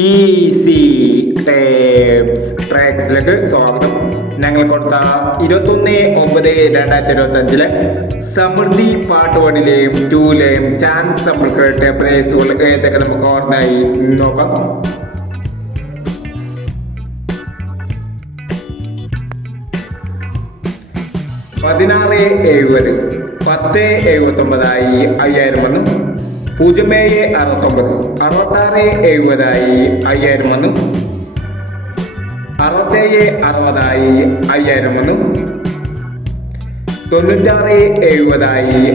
Easy tapes ട്രാക്സിലേക്ക് സ്വാഗതം. ഞങ്ങൾ കൊടുത്ത 21/9/2025 സമൃദ്ധി പാർട്ട് 1ലെയും 2ലെയും ചാൻസ് നമ്മൾക്ക് പ്രൈസുകൾ ഏതൊക്കെ നമുക്ക് ഓർമ്മയായി നോക്കാം. $16.70 $10.79 5000 0.69 $66.70 5000 $67.60 5000 $96.70 500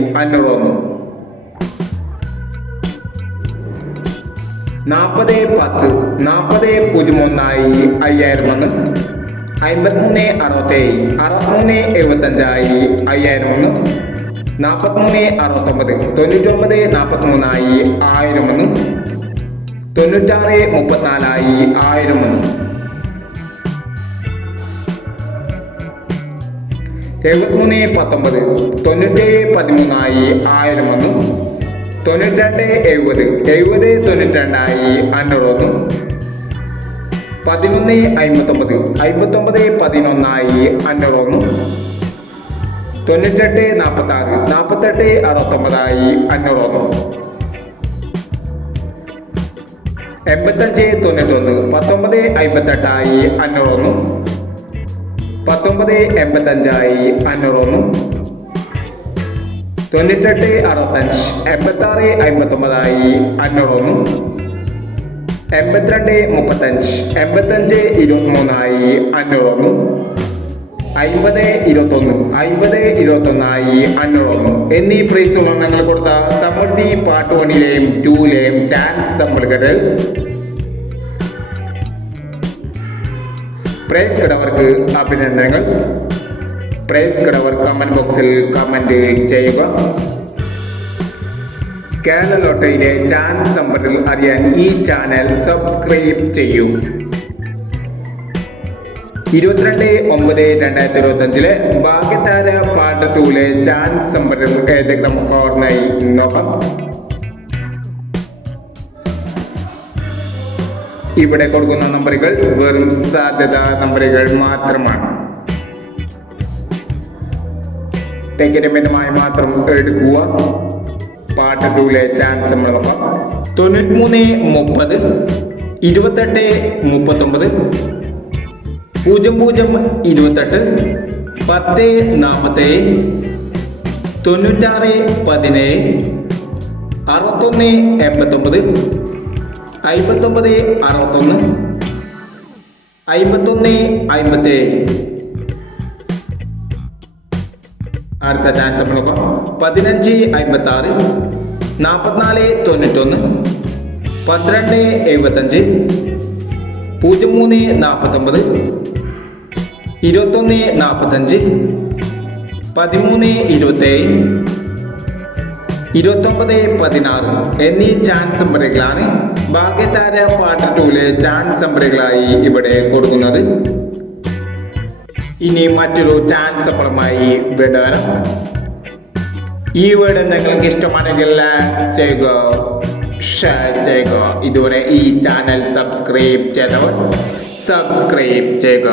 40.10 40.01 5000 53.67 63.75 5000 43.69 99.43 1000 96.34 1000 73.19 90.13 1000 92.70 70.92 500 11.59 59.11 500 98.46 48.69 500 85.91 19.58 500 19.85 500 98.65 86.59 500 82.35 85.23 500 50.21 50.21 500 എന്നീ പ്രൈസുകൾ ഞങ്ങൾ കൊടുത്ത സമൃദ്ധി പാർട്ട് 1ലെയും 2ലെയും ചാൻസ് സമ്പർക്കത്തിൽ പ്രൈസ് കിടവർക്ക് അഭിനന്ദനങ്ങൾ. പ്രൈസ് കിടവർ കമന്റ് ബോക്സിൽ കമന്റ് ചെയ്യുക. കേരള ലോട്ടറിയിലെ ചാൻസ് സമ്പർക്കത്തിൽ അറിയാൻ ഈ ചാനൽ സബ്സ്ക്രൈബ് ചെയ്യൂ. 22/9/2025 ഭാഗ്യതാര പാർട്ട് 2ലെ ചാൻസ് സമ്പർക്കത്തിൽ ഏതൊക്കെ നമുക്ക് ഓർമ്മയായി നോക്കാം. ഇവിടെ കൊടുക്കുന്ന നമ്പറുകൾ വെറും സാധ്യതാ നമ്പറുകൾ മാത്രമാണ്. ടിക്കറ്റ് മാത്രം എടുക്കുക. പാർട്ട് 2ലെ ചാൻസ് നമ്മൾ നോക്കാം. 93.30 28.39 0028 10.47 96.17 61.89 59.61 51.57. അടുത്ത ചാൻസ് നമ്മൾ നോക്കാം. 15.56 44.91 12.75 03.49 21.45 13.27 29.16 എന്നീ ചാൻസ് നമ്പറുകളാണ് ഭാഗ്യതാര പാർട്ട് 2ലെ ചാൻസ് നമ്പറുകളായി ഇവിടെ കൊടുക്കുന്നത്. ഇനി മറ്റൊരു ചാൻസ് നമ്പറുമായി വിടാം. ഈ വീഡിയോ നിങ്ങൾക്ക് ഇഷ്ടമാണെങ്കിൽ ലൈക്ക് ചെയ്യുക, ഷെയർ ചെയ്യുക. ഇതുവരെ ഈ ചാനൽ സബ്സ്ക്രൈബ് ചെയ്തവർ സബ്സ്ക്രൈബ് ചെയ്യുക.